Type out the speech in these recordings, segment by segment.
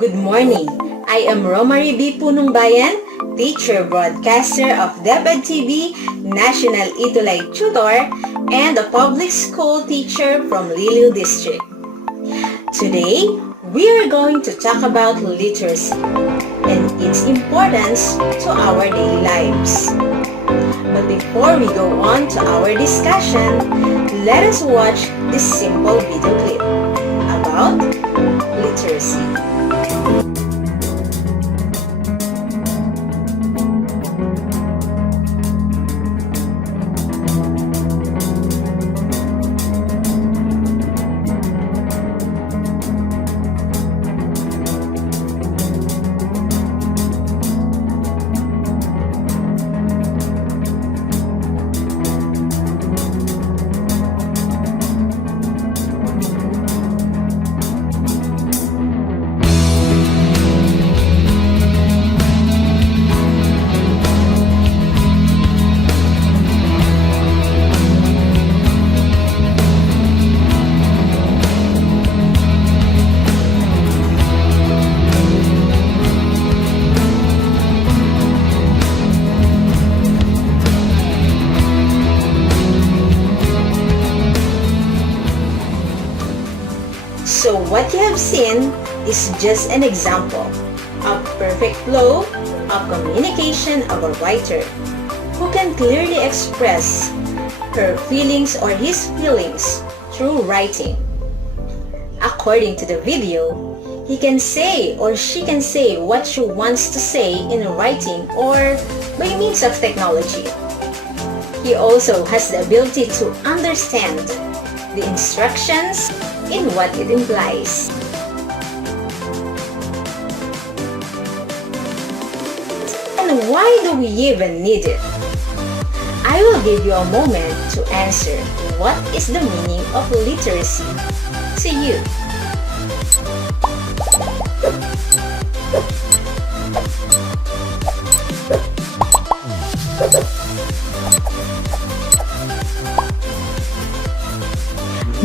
Good morning. I am Roma Punong Bayan, teacher broadcaster of DepEd TV, National Itulay tutor, and a public school teacher from Liliu District. Today, we are going to talk about literacy and its importance to our daily lives. But before we go on to our discussion, let us watch this simple video clip about literacy. So what you have seen is just an example of perfect flow of communication of a writer who can clearly express her feelings or his feelings through writing. According to the video, he can say or she can say what she wants to say in writing or by means of technology. He also has the ability to understand the instructions in what it implies. And why do we even need it? I will give you a moment to answer what is the meaning of literacy to you.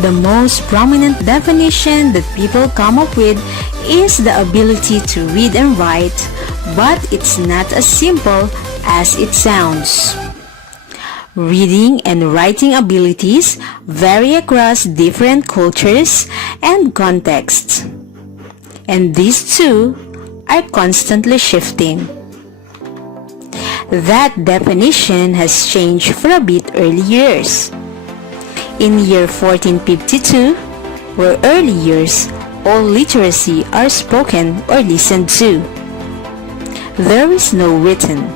The most prominent definition that people come up with is the ability to read and write, but it's not as simple as it sounds. Reading and writing abilities vary across different cultures and contexts, and these two are constantly shifting. That definition has changed for a bit early years. In year 1452, or early years, all literacy are spoken or listened to. There is no written.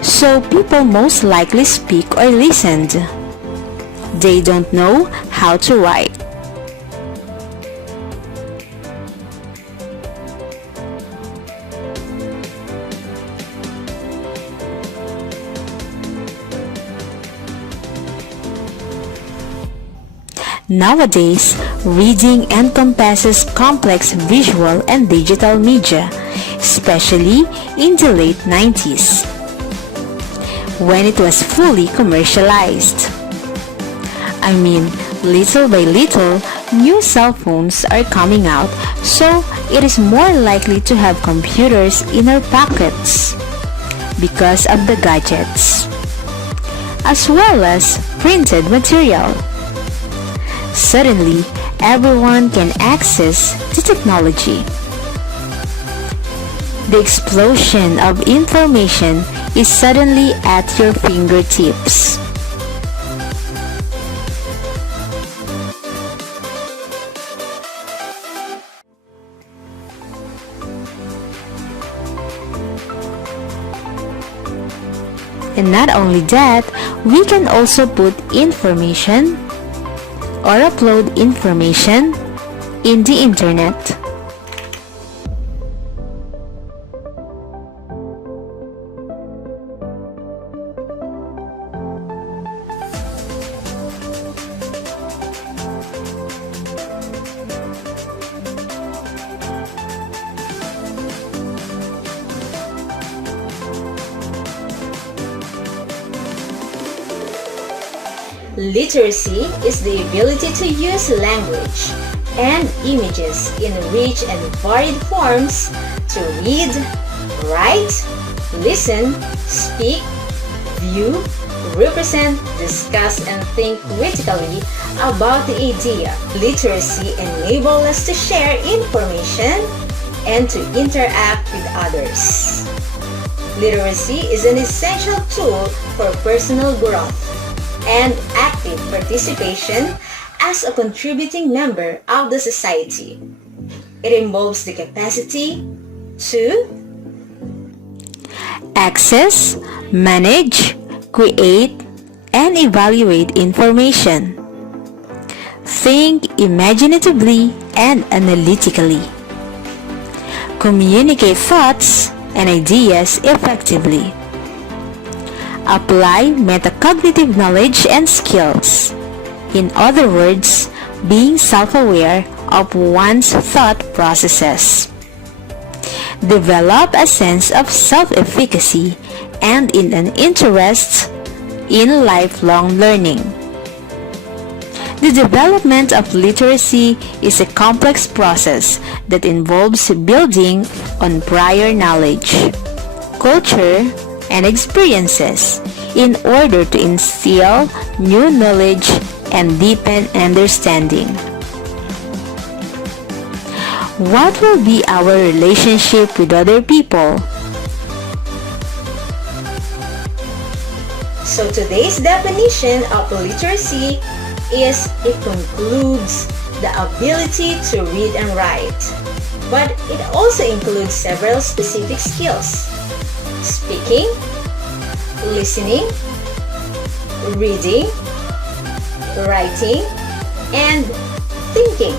So people most likely speak or listened. They don't know how to write. Nowadays, reading encompasses complex visual and digital media, especially in the late 90s, when it was fully commercialized. I mean, little by little, new cell phones are coming out, so it is more likely to have computers in our pockets because of the gadgets, as well as printed material. Suddenly, everyone can access the technology. The explosion of information is suddenly at your fingertips. And not only that, we can also put information or upload information in the internet. Literacy is the ability to use language and images in rich and varied forms to read, write, listen, speak, view, represent, discuss, and think critically about the idea. Literacy enables us to share information and to interact with others. Literacy is an essential tool for personal growth and active participation as a contributing member of the society. It involves the capacity to access, manage, create, and evaluate information. Think imaginatively and analytically. Communicate thoughts and ideas effectively. Apply metacognitive knowledge and skills. In other words, being self-aware of one's thought processes. Develop a sense of self-efficacy and in an interest in lifelong learning. The development of literacy is a complex process that involves building on prior knowledge, culture, and experiences in order to instill new knowledge and deepen understanding. What will be our relationship with other people? So today's definition of literacy is it concludes the ability to read and write, but it also includes several specific skills: speaking, listening, reading, writing, and thinking.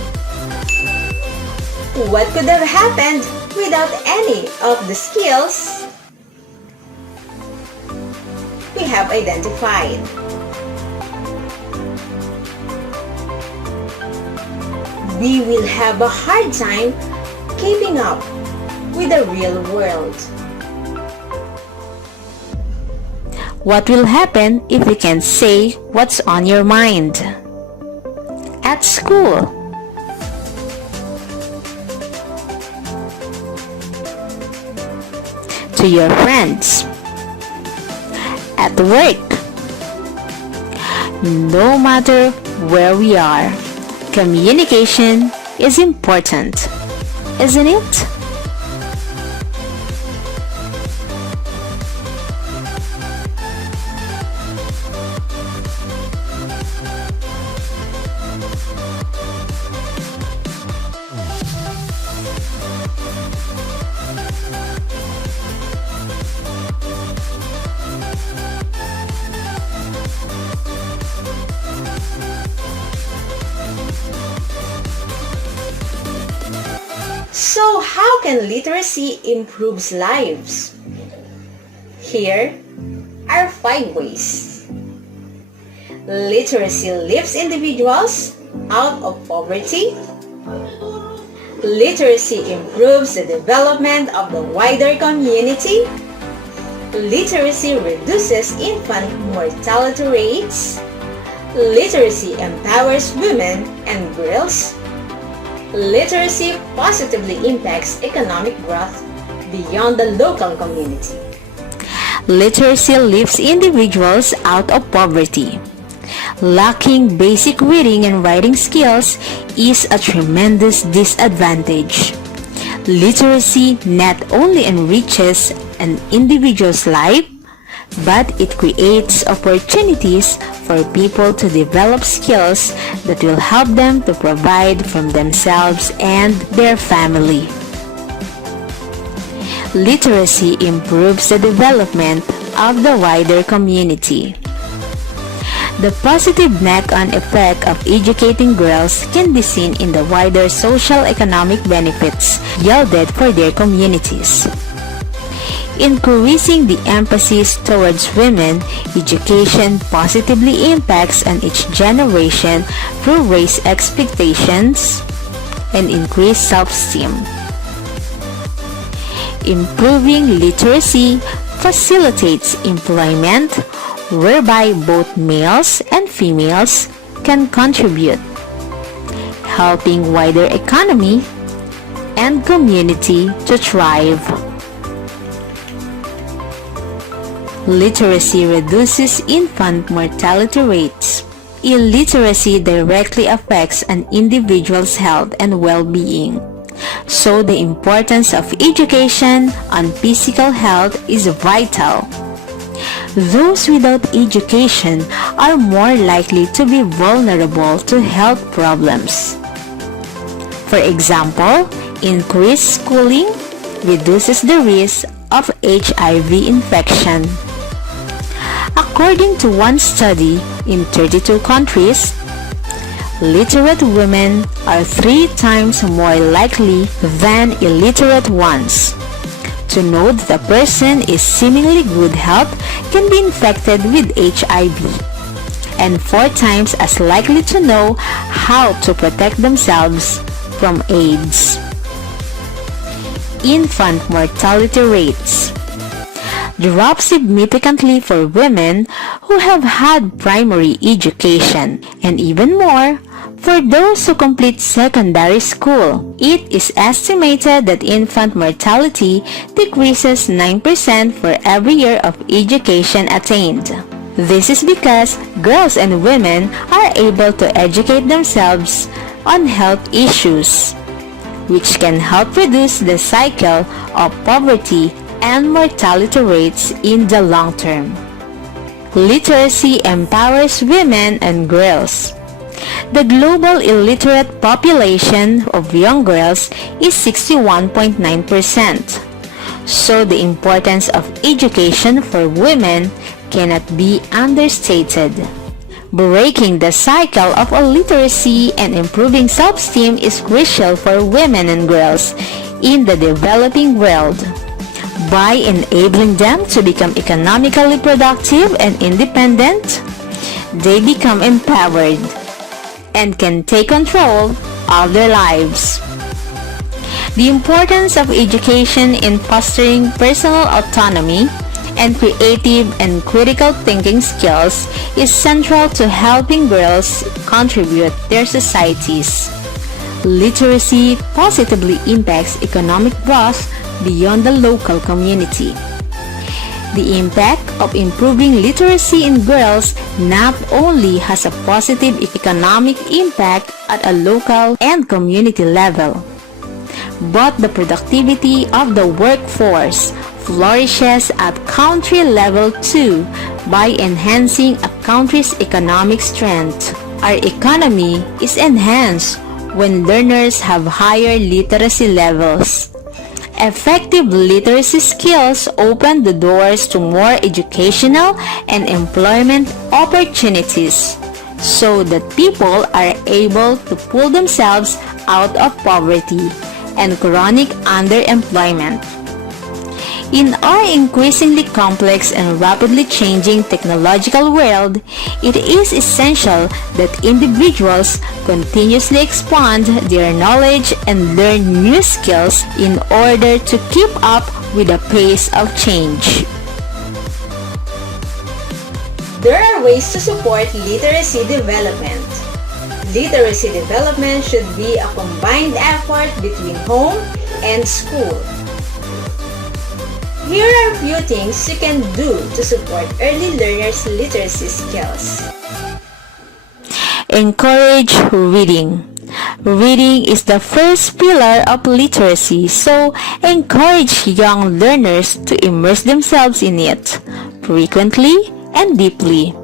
What could have happened without any of the skills we have identified? We will have a hard time keeping up with the real world. What will happen if you can say what's on your mind? At school, to your friends, at work, no matter where we are, communication is important, isn't it? So how can literacy improve lives? Here are 5 ways. Literacy lifts individuals out of poverty. Literacy improves the development of the wider community. Literacy reduces infant mortality rates. Literacy empowers women and girls. Literacy positively impacts economic growth beyond the local community. Literacy lifts individuals out of poverty. Lacking basic reading and writing skills is a tremendous disadvantage. Literacy not only enriches an individual's life, but it creates opportunities for people to develop skills that will help them to provide for themselves and their family. Literacy improves the development of the wider community. The positive knock-on effect of educating girls can be seen in the wider social economic benefits yielded for their communities. Increasing the emphasis towards women, education positively impacts on each generation through raised expectations and increased self-esteem. Improving literacy facilitates employment, whereby both males and females can contribute. helping wider economy and community to thrive. Literacy reduces infant mortality rates. Illiteracy directly affects an individual's health and well-being. So the importance of education on physical health is vital. Those without education are more likely to be vulnerable to health problems. For example, increased schooling reduces the risk of HIV infection. According to one study in 32 countries, literate women are 3 times more likely than illiterate ones to know that a person in seemingly good health can be infected with HIV, and 4 times as likely to know how to protect themselves from AIDS. Infant mortality rates drop significantly for women who have had primary education, and even more for those who complete secondary school. It is estimated that infant mortality decreases 9% for every year of education attained. This is because girls and women are able to educate themselves on health issues, which can help reduce the cycle of poverty and mortality rates in the long term. Literacy empowers women and girls. The global illiterate population of young girls is 61.9%. So the importance of education for women cannot be understated. Breaking the cycle of illiteracy and improving self-esteem is crucial for women and girls in the developing world. By enabling them to become economically productive and independent, they become empowered and can take control of their lives. The importance of education in fostering personal autonomy and creative and critical thinking skills is central to helping girls contribute their societies. Literacy positively impacts economic growth beyond the local community. The impact of improving literacy in girls not only has a positive economic impact at a local and community level, but the productivity of the workforce flourishes at country level too by enhancing a country's economic strength. Our economy is enhanced when learners have higher literacy levels. Effective literacy skills open the doors to more educational and employment opportunities so that people are able to pull themselves out of poverty and chronic underemployment. In our increasingly complex and rapidly changing technological world, it is essential that individuals continuously expand their knowledge and learn new skills in order to keep up with the pace of change. There are ways to support literacy development. Literacy development should be a combined effort between home and school. Here are a few things you can do to support early learners' literacy skills. Encourage reading. Reading is the first pillar of literacy, so encourage young learners to immerse themselves in it frequently and deeply.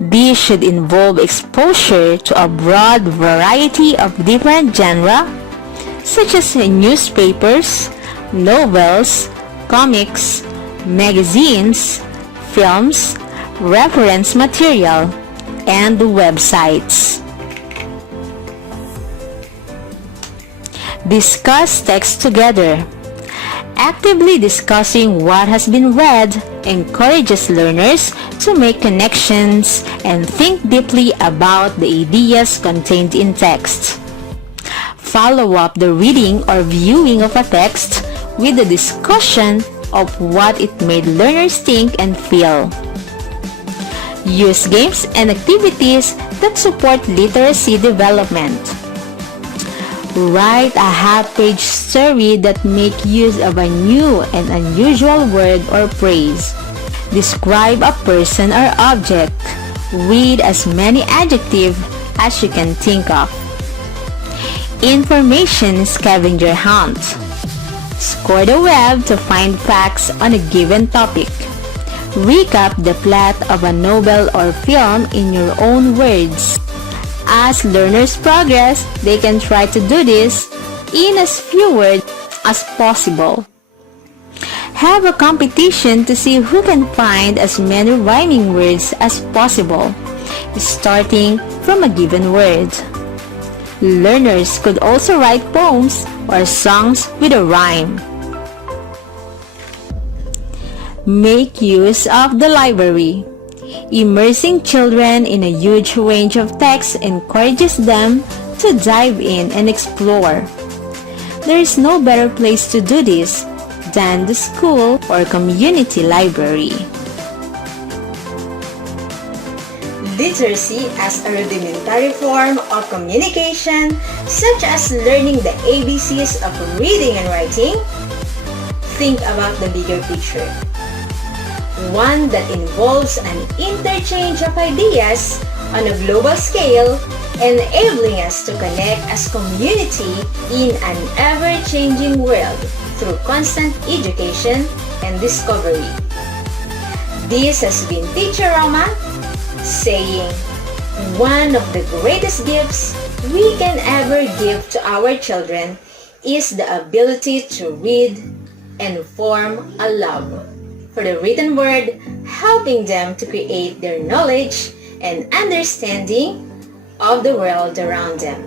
This should involve exposure to a broad variety of different genres, such as newspapers, novels, comics, magazines, films, reference material, and websites. Discuss text together. Actively discussing what has been read encourages learners to make connections and think deeply about the ideas contained in text. Follow up the reading or viewing of a text with the discussion of what it made learners think and feel. Use games and activities that support literacy development. Write a half-page story that make use of a new and unusual word or phrase. Describe a person or object. Read as many adjectives as you can think of. Information scavenger hunt. Score the web to find facts on a given topic. Recap the plot of a novel or film in your own words. As learners progress, they can try to do this in as few words as possible. Have a competition to see who can find as many rhyming words as possible, starting from a given word. Learners could also write poems or songs with a rhyme. Make use of the library. Immersing children in a huge range of texts encourages them to dive in and explore. There is no better place to do this than the school or community library. Literacy as a rudimentary form of communication, such as learning the ABCs of reading and writing. Think about the bigger picture. One that involves an interchange of ideas on a global scale, enabling us to connect as community in an ever-changing world through constant education and discovery. This has been Teacher Roma saying, one of the greatest gifts we can ever give to our children is the ability to read and form a love for the written word, helping them to create their knowledge and understanding of the world around them.